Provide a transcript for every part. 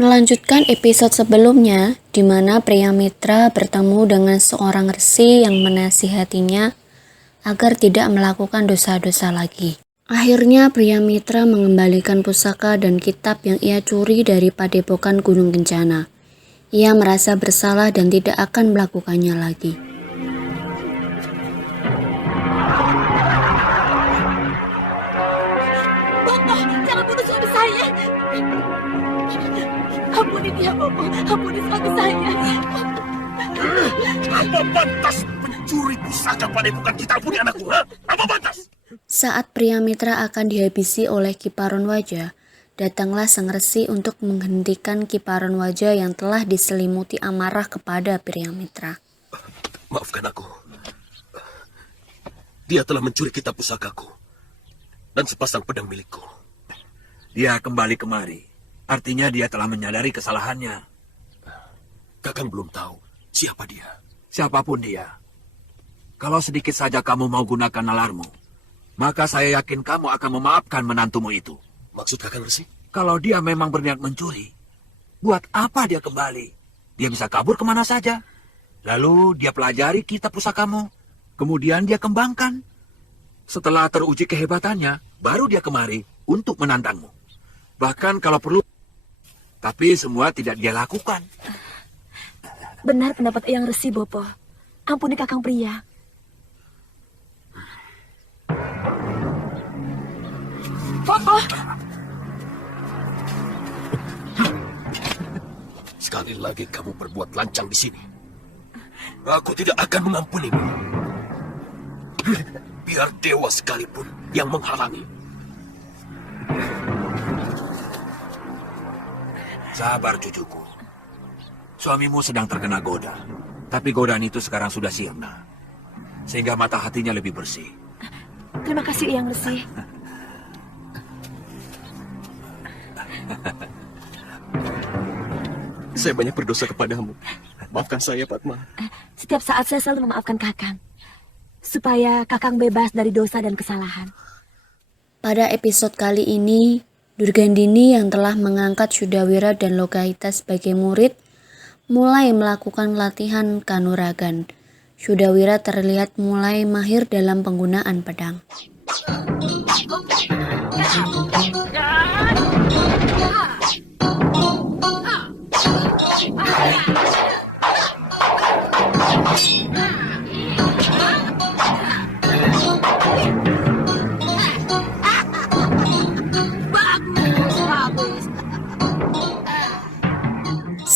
Melanjutkan episode sebelumnya, di mana pria mitra bertemu dengan seorang resi yang menasihatinya agar tidak melakukan dosa-dosa lagi. Akhirnya pria mitra mengembalikan pusaka dan kitab yang ia curi dari padepokan Gunung Kencana. Ia merasa bersalah dan tidak akan melakukannya lagi. Bopo, jangan bunuh suami saya. Ampuni dia, Bopo. Ampuni suami saya. Apa pantas mencuri pusaka padepokan kita? Ampuni anakku, ha? Apa pantas? Saat pria mitra akan dihabisi oleh kiparon wajah, datanglah sang resi untuk menghentikan kiparon wajah yang telah diselimuti amarah kepada pria mitra. Maafkan aku. Dia telah mencuri kitab pusakaku dan sepasang pedang milikku. Dia kembali kemari. Artinya dia telah menyadari kesalahannya. Kakang belum tahu siapa dia. Siapapun dia. Kalau sedikit saja kamu mau gunakan nalarmu, maka saya yakin kamu akan memaafkan menantumu itu. Maksud Kakang Resi? Kalau dia memang berniat mencuri, buat apa dia kembali? Dia bisa kabur kemana saja. Lalu dia pelajari kitab pusakamu. Kemudian dia kembangkan. Setelah teruji kehebatannya, baru dia kemari untuk menantangmu. Bahkan kalau perlu. Tapi semua tidak dia lakukan. Benar pendapat Eyang Resi, Bopo. Ampuni Kakang Pria. Bopo! Sekali lagi kamu berbuat lancang di sini, aku tidak akan mengampunimu. Biar dewa sekalipun yang menghalangi. Sabar cucuku. Suamimu sedang terkena goda. Tapi godaan itu sekarang sudah sirna. Sehingga mata hatinya lebih bersih. Terima kasih, Eyang Resi. Saya banyak berdosa kepadamu. Maafkan saya, Padma. Setiap saat saya selalu memaafkan Kakang. Supaya Kakang bebas dari dosa dan kesalahan. Pada episode kali ini, Durgandini yang telah mengangkat Sudawira dan Lokahita sebagai murid mulai melakukan latihan kanuragan. Sudawira terlihat mulai mahir dalam penggunaan pedang.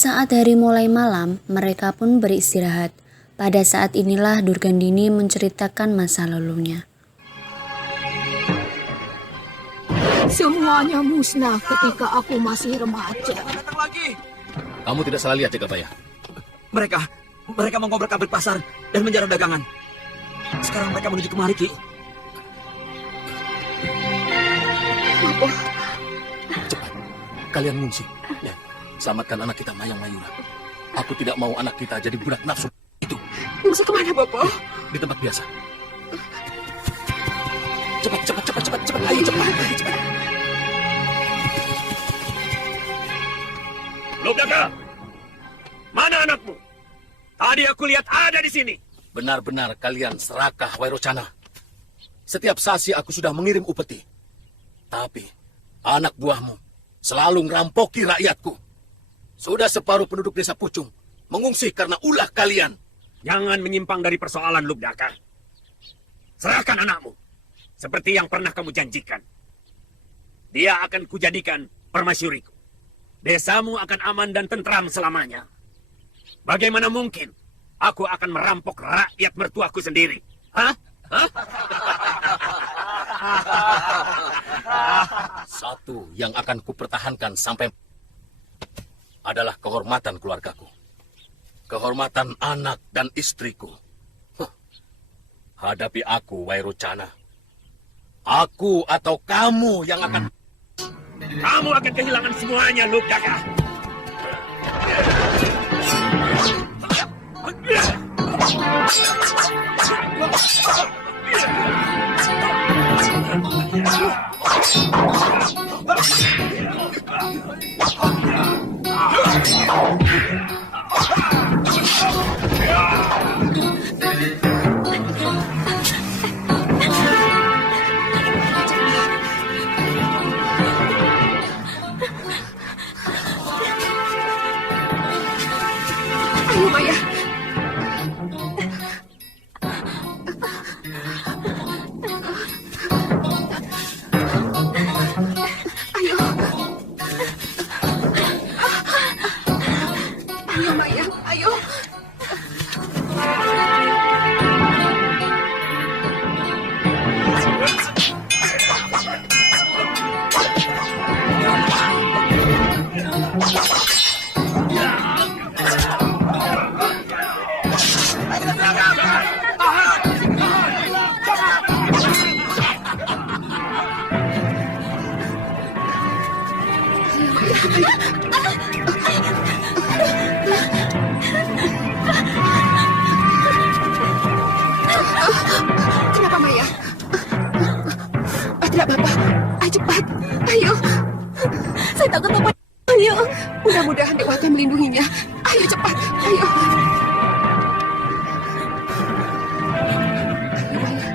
Saat hari mulai malam, mereka pun beristirahat. Pada saat inilah Durgandini menceritakan masa lalunya. Semuanya musnah ketika aku masih remaja. Datang lagi. Kamu tidak salah lihat, Jagabaya. Mereka mengobrol-abrik pasar dan menjarah dagangan. Sekarang mereka menuju kemari, Ki. Cepat, kalian mengungsi. Ya, selamatkan anak kita Mayang Mayura. Aku tidak mau anak kita jadi budak nafsu itu. Mengungsi kemana, Bopo? Di tempat biasa. Cepat. Ayo cepat. Lobdaka, mana anakmu? Tadi aku lihat ada di sini. Benar-benar kalian serakah, Wairocana. Setiap sasi aku sudah mengirim upeti. Tapi anak buahmu selalu ngerampoki rakyatku. Sudah separuh penduduk desa Pucung mengungsi karena ulah kalian. Jangan menyimpang dari persoalan, Lubdaka. Serahkan anakmu, seperti yang pernah kamu janjikan. Dia akan kujadikan permasyuriku. Desamu akan aman dan tentram selamanya. Bagaimana mungkin aku akan merampok rakyat mertuaku sendiri? Hah? Satu yang akan kupertahankan sampai adalah kehormatan keluargaku. Kehormatan anak dan istriku. Hadapi aku, Wairocana. Aku atau kamu yang akan... Kamu akan kehilangan semuanya, Lubdaka. Kenapa Maya? Tidak apa-apa. Ayo cepat. Ayo. Saya takut apa. Ayo. Mudah-mudahan Dewata melindunginya. Ayo cepat. Ayo. Ayo Maya.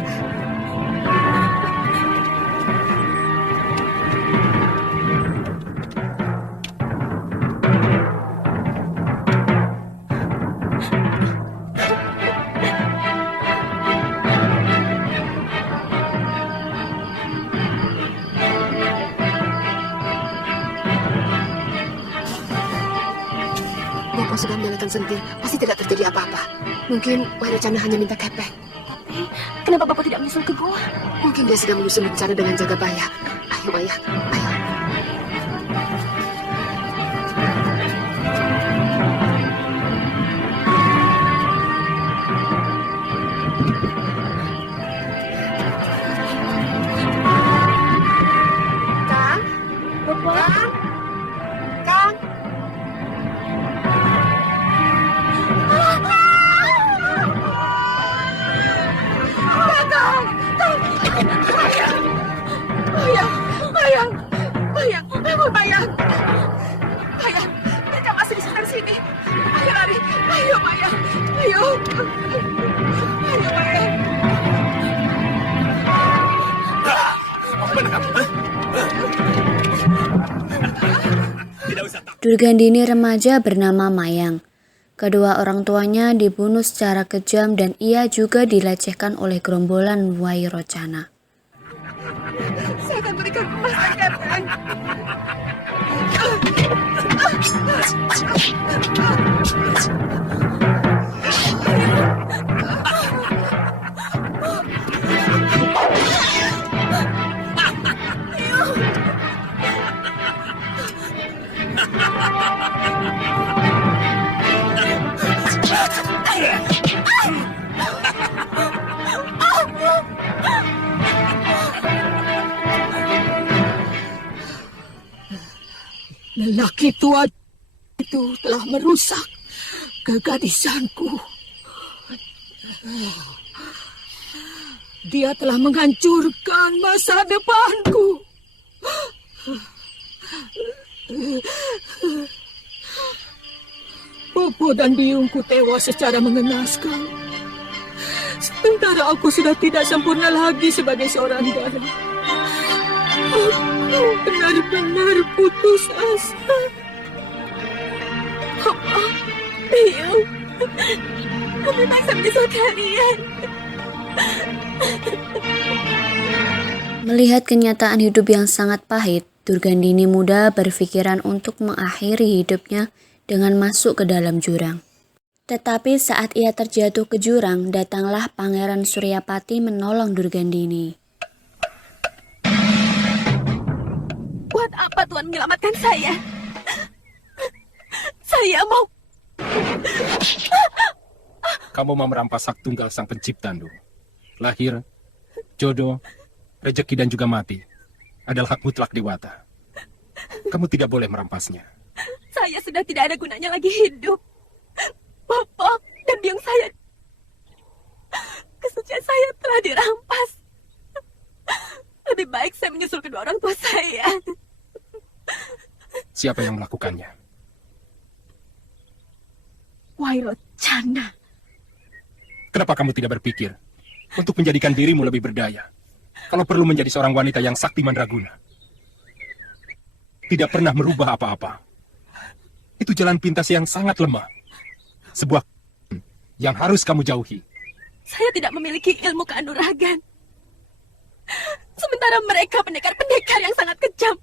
Bopo sudah menyalakan sendi. Pasti tidak terjadi apa-apa. Mungkin Wairocana hanya minta kepeng. Tapi kenapa Bapak tidak menyusul ke gua? Mungkin dia sedang menyusun rencana dengan Jagabaya. Ayo Maya. Ayo. Kang? Bapak. Kang? Kang? Bayang, bayang. Mereka masih di sekitar sini. Ayo lari, ayo bayang, ayo. Ayo bayang. Tidak usah takut. Durgandini remaja bernama Mayang. Kedua orang tuanya dibunuh secara kejam dan ia juga dilecehkan oleh gerombolan Wairocana. Saya akan berikan emas dan kepeng. Lelaki tua itu telah merusak kegadisanku. Dia telah menghancurkan masa depanku. Bopo dan biungku tewas secara mengenaskan. Sementara aku sudah tidak sempurna lagi sebagai seorang gadis. Aku benar-benar putus asa. Biung. Kami bisa menyusul kalian. Melihat kenyataan hidup yang sangat pahit, Durgandini muda berpikiran untuk mengakhiri hidupnya dengan masuk ke dalam jurang. Tetapi saat ia terjatuh ke jurang, datanglah Pangeran Suryapati menolong Durgandini. Buat apa Tuhan menyelamatkan saya? Saya mau... Kamu mau merampas hak tunggal sang pencipta, Ndu. Lahir, jodoh, rejeki dan juga mati adalah hak mutlak Dewata. Kamu tidak boleh merampasnya. Saya sudah tidak ada gunanya lagi hidup. Bapak dan biung saya... Kesucian saya telah dirampas. Lebih baik saya menyusul kedua orang tua saya. Siapa yang melakukannya? Wairocana. Kenapa kamu tidak berpikir untuk menjadikan dirimu lebih berdaya? Kalau perlu menjadi seorang wanita yang sakti mandraguna. Tidak pernah merubah apa-apa. Itu jalan pintas yang sangat lemah. Sebuah yang harus kamu jauhi. Saya tidak memiliki ilmu keanuragan. Sementara mereka pendekar-pendekar yang sangat kejam.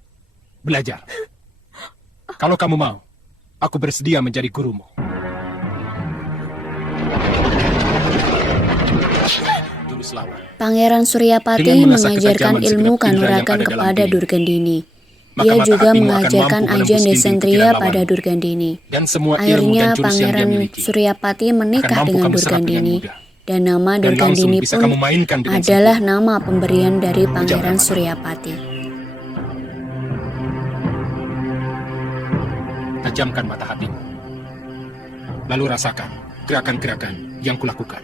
Belajar. Kalau kamu mau, aku bersedia menjadi gurumu. Tulus lawan. Pangeran Suryapati Dengan mengasah mengajarkan ketajaman ilmu segenap indera yang kanuragan ada dalam kepada diri. Durgandini. maka Ia mata juga hatimu akan mengajarkan mampu menembus ajian dinding Desentria pikiran pada lawanmu. Durgandini. Dan semua ilmu dan Akhirnya jurus yang dia Pangeran miliki Suryapati menikah akan mampu dengan kamu serap dengan Durgandini. mudah. Dan nama Dan langsung Durgandini bisa pun kamu mainkan dengan adalah sempurna. nama pemberian dari Pejamkan Pangeran mata. Suryapati. Tajamkan mata hatimu. Lalu rasakan gerakan-gerakan yang kulakukan.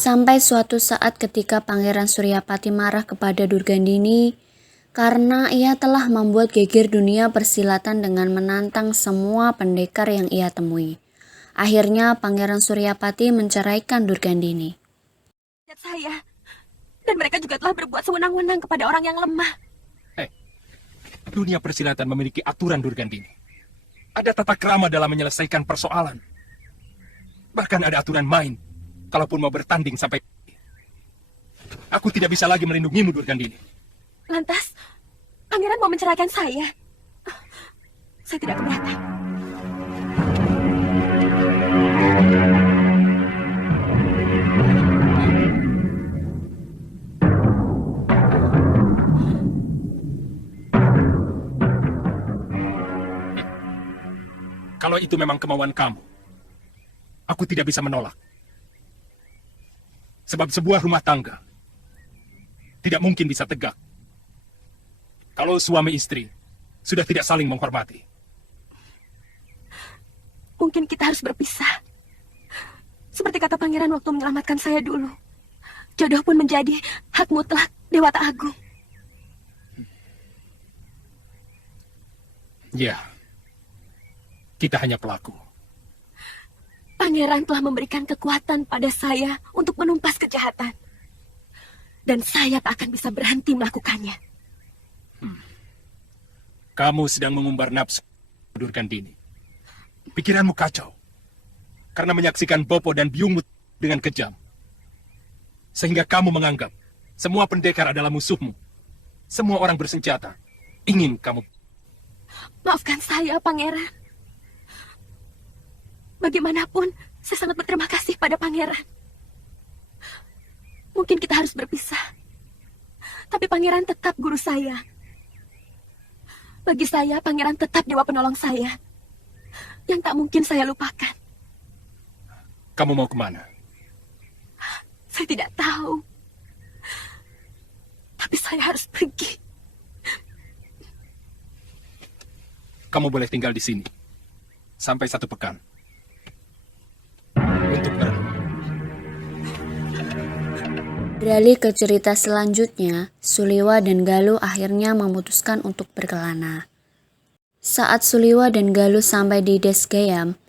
Sampai suatu saat ketika Pangeran Suryapati marah kepada Durgandini karena ia telah membuat geger dunia persilatan dengan menantang semua pendekar yang ia temui. Akhirnya Pangeran Suryapati menceraikan Durgandini. Saya. Dan mereka juga telah berbuat sewenang-wenang kepada orang yang lemah. Dunia persilatan memiliki aturan, Durgandini. Ada tata krama dalam menyelesaikan persoalan. Bahkan ada aturan main. Kalaupun mau bertanding sampai... Aku tidak bisa lagi melindungimu, Durgandini. Lantas, pangeran mau menceraikan saya? Saya tidak keberatan. Kalau itu memang kemauan kamu, aku tidak bisa menolak. Sebab sebuah rumah tangga tidak mungkin bisa tegak kalau suami istri sudah tidak saling menghormati. Mungkin kita harus berpisah. Seperti kata pangeran waktu menyelamatkan saya dulu. Jodoh pun menjadi hak mutlak Dewata Agung. Ya, kita hanya pelaku. Pangeran telah memberikan kekuatan pada saya untuk menumpas kejahatan. Dan saya tak akan bisa berhenti melakukannya. Kamu sedang mengumbar nafsu, Durgandini. Pikiranmu kacau. Karena menyaksikan Bopo dan biungmu dengan kejam. Sehingga kamu menganggap semua pendekar adalah musuhmu. Semua orang bersenjata ingin kamu... Maafkan saya, Pangeran. Bagaimanapun, saya sangat berterima kasih pada pangeran. Mungkin kita harus berpisah. Tapi pangeran tetap guru saya. Bagi saya, pangeran tetap dewa penolong saya. Yang tak mungkin saya lupakan. Kamu mau kemana? Saya tidak tahu. Tapi saya harus pergi. Kamu boleh tinggal di sini. Sampai 1 pekan. Untuk Beralih ke cerita selanjutnya, Suliwa dan Galuh akhirnya memutuskan untuk berkelana. Saat Suliwa dan Galuh sampai di Desgayam,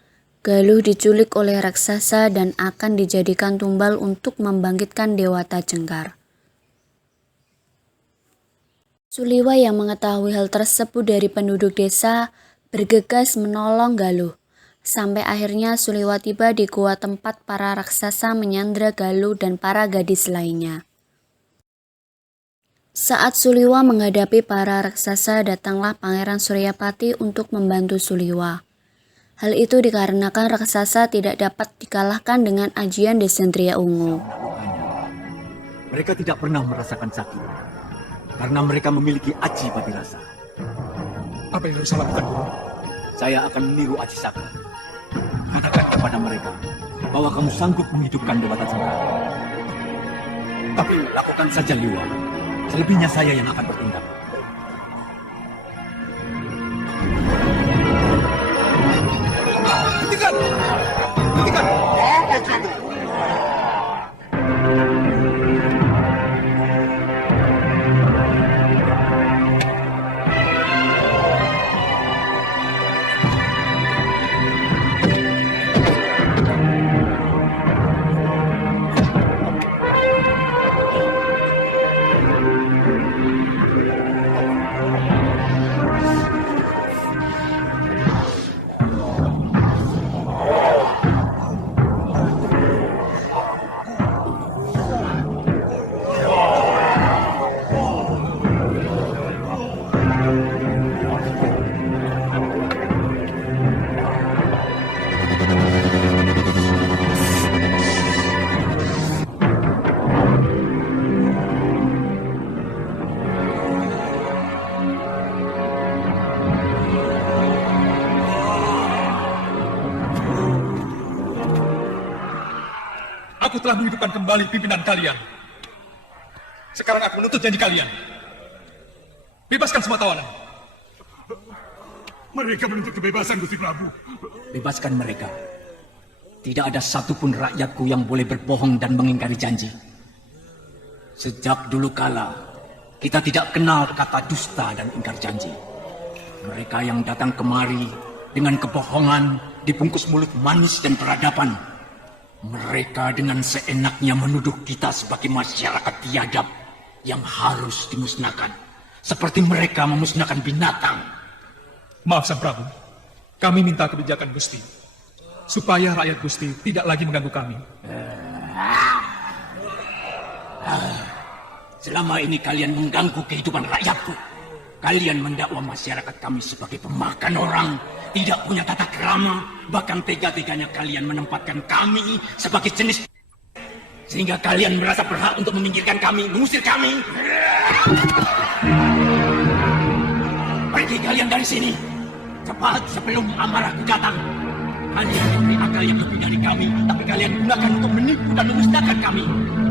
Galuh diculik oleh raksasa dan akan dijadikan tumbal untuk membangkitkan Dewata Jengkar. Suliwa yang mengetahui hal tersebut dari penduduk desa bergegas menolong Galuh. Sampai akhirnya Suliwa tiba di gua tempat para raksasa menyandra Galuh dan para gadis lainnya. Saat Suliwa menghadapi para raksasa, datanglah Pangeran Suryapati untuk membantu Suliwa. Hal itu dikarenakan raksasa tidak dapat dikalahkan dengan ajian Desentria Ungu. Mereka tidak pernah merasakan sakit karena mereka memiliki aji pati rasa. Apa yang harus saya lakukan, Guru? Saya akan meniru aji Saka. Katakan kepada mereka bahwa kamu sanggup menghidupkan Dewata Jengkar. Tapi lakukan saja, Liwa. Selebihnya saya yang akan bertindak. Hentikan! Hentikan! Apa kamu? Aku telah menghidupkan kembali pimpinan kalian. Sekarang aku menuntut janji kalian. Bebaskan semua tawanan. Mereka menuntut kebebasan, Gusti Prabu. Bebaskan mereka. Tidak ada satupun rakyatku yang boleh berbohong dan mengingkari janji. Sejak dulu kala, kita tidak kenal kata dusta dan ingkar janji. Mereka yang datang kemari dengan kebohongan dibungkus mulut manis dan peradaban. Mereka dengan seenaknya menuduh kita sebagai masyarakat biadab yang harus dimusnahkan. Seperti mereka memusnahkan binatang. Maaf, Sang Prabu. Kami minta kebijakan Gusti. Supaya rakyat Gusti tidak lagi mengganggu kami. Selama ini kalian mengganggu kehidupan rakyatku. Kalian mendakwa masyarakat kami sebagai pemakan orang, tidak punya tata krama, bahkan tega-teganya kalian menempatkan kami sebagai jenis, sehingga kalian merasa berhak untuk meminggirkan kami, mengusir kami. Pergi kalian dari sini, cepat sebelum amarahku datang. Kalian memberi akal yang lebih dari kami, tapi kalian gunakan untuk menipu dan memusnahkan kami.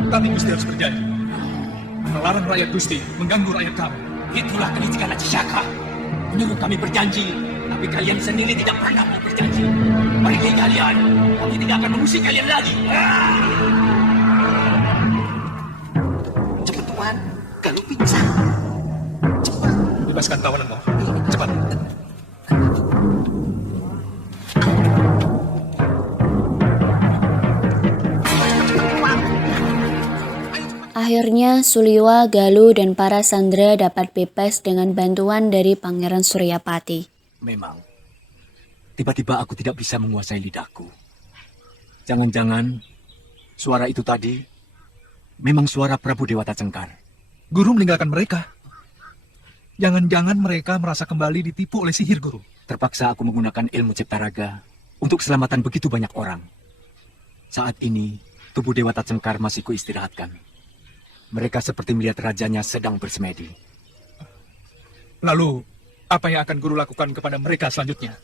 Tapi Gusti harus berjanji. Melarang rakyat Gusti mengganggu rakyat kami. Itulah kelicikan Aji Syaka. Menyuruh kami berjanji, tapi kalian sendiri tidak pernah mau berjanji. Pergi kalian, kami tidak akan mengusir kalian lagi. Cepat Tuan, kalau pingsan. Bebaskan tawananmu. Cepat. Akhirnya Suliwa, Galuh, dan para sandera dapat bebas dengan bantuan dari Pangeran Suryapati. Memang, tiba-tiba aku tidak bisa menguasai lidahku. Jangan-jangan suara itu tadi memang suara Prabu Dewata Cengkar. Guru meninggalkan mereka. Jangan-jangan mereka merasa kembali ditipu oleh sihir, Guru. Terpaksa aku menggunakan ilmu ciptaraga untuk keselamatan begitu banyak orang. Saat ini, tubuh Dewata Cengkar masih kuistirahatkan. Mereka seperti melihat rajanya sedang bersemedi. Lalu, apa yang akan Guru lakukan kepada mereka selanjutnya?